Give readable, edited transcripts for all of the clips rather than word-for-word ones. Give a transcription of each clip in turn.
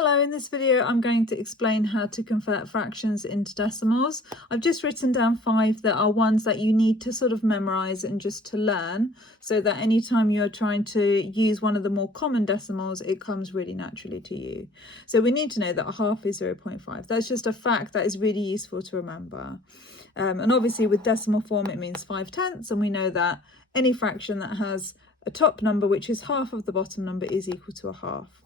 Hello, in this video I'm going to explain how to convert fractions into decimals. I've just written down 5 that are ones that you need to sort of memorize and just to learn, so that anytime you're trying to use one of the more common decimals, it comes really naturally to you. So we need to know that a half is 0.5. That's just a fact that is really useful to remember. And obviously with decimal form it means 5/10, and we know that any fraction that has a top number which is half of the bottom number is equal to a half.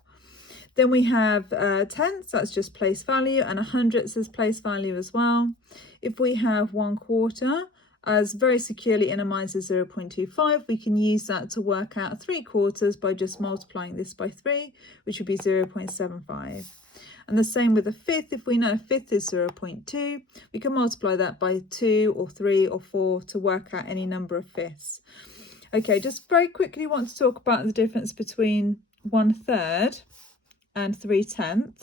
Then we have tenths, that's just place value, and 100ths as place value as well. If we have 1/4 as very securely in our minds as 0.25, we can use that to work out 3/4 by just multiplying this by 3, which would be 0.75. And the same with a fifth. If we know a fifth is 0.2, we can multiply that by 2 or 3 or 4 to work out any number of fifths. Okay, just very quickly want to talk about the difference between 1/3 and 3/10,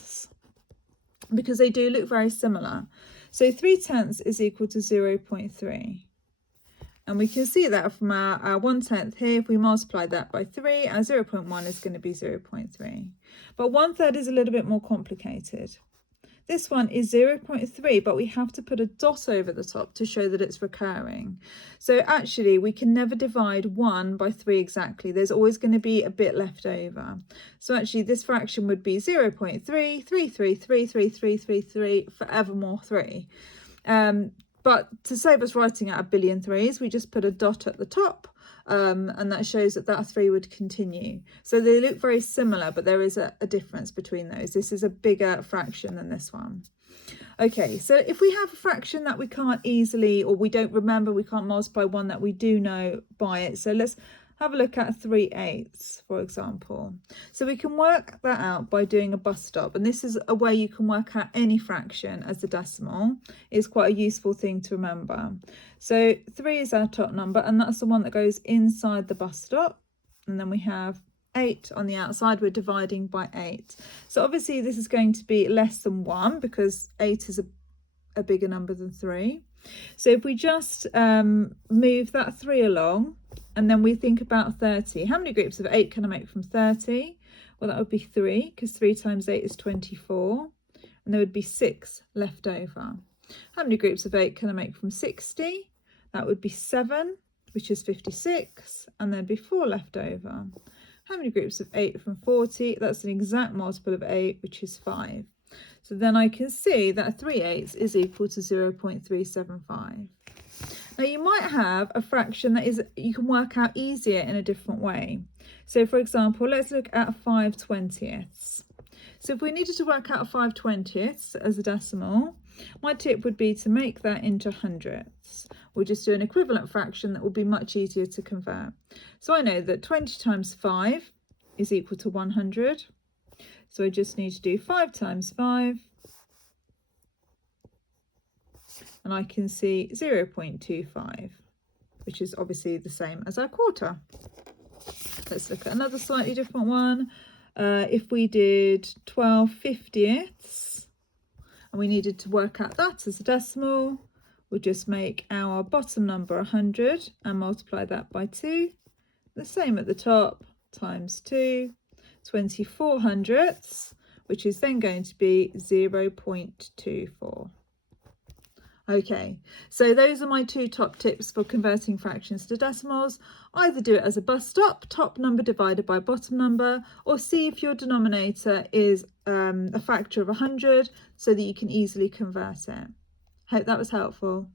because they do look very similar. So 3/10 is equal to 0.3. And we can see that from our 1/10 here. If we multiply that by 3, our 0.1 is going to be 0.3. But 1/3 is a little bit more complicated. This one is 0.3, but we have to put a dot over the top to show that it's recurring. So actually, we can never divide 1 by 3 exactly. There's always going to be a bit left over. So actually, this fraction would be 0.3333333 forevermore 3. But to save us writing out a billion threes, we just put a dot at the top. And that shows that that 3 would continue. So they look very similar, but there is a difference between those. This is a bigger fraction than this one. Okay, so if we have a fraction that we can't easily, or we don't remember, we can't multiply one that we do know by it. So let's have a look at 3/8, for example. So we can work that out by doing a bus stop. And this is a way you can work out any fraction as a decimal. It's quite a useful thing to remember. So 3 is our top number, and that's the one that goes inside the bus stop. And then we have 8 on the outside. We're dividing by 8. So obviously this is going to be less than 1 because 8 is a bigger number than 3. So if we just move that 3 along, and then we think about 30. How many groups of 8 can I make from 30? Well, that would be 3, because 3 times 8 is 24. And there would be 6 left over. How many groups of 8 can I make from 60? That would be 7, which is 56. And there'd be 4 left over. How many groups of 8 from 40? That's an exact multiple of 8, which is 5. So then I can see that 3/8 is equal to 0.375. Now you might have a fraction that you can work out easier in a different way. So for example, let's look at 5/20. So if we needed to work out 5/20 as a decimal, my tip would be to make that into hundredths. We'll just do an equivalent fraction that will be much easier to convert. So I know that 20 times 5 is equal to 100. So I just need to do 5 times 5. And I can see 0.25, which is obviously the same as our quarter. Let's look at another slightly different one. If we did 12/50ths, and we needed to work out that as a decimal, we'll just make our bottom number 100 and multiply that by 2. The same at the top, times 2, 24 hundredths, which is then going to be 0.24. Okay, so those are my 2 top tips for converting fractions to decimals. Either do it as a bus stop, top number divided by bottom number, or see if your denominator is a factor of 100 so that you can easily convert it. Hope that was helpful.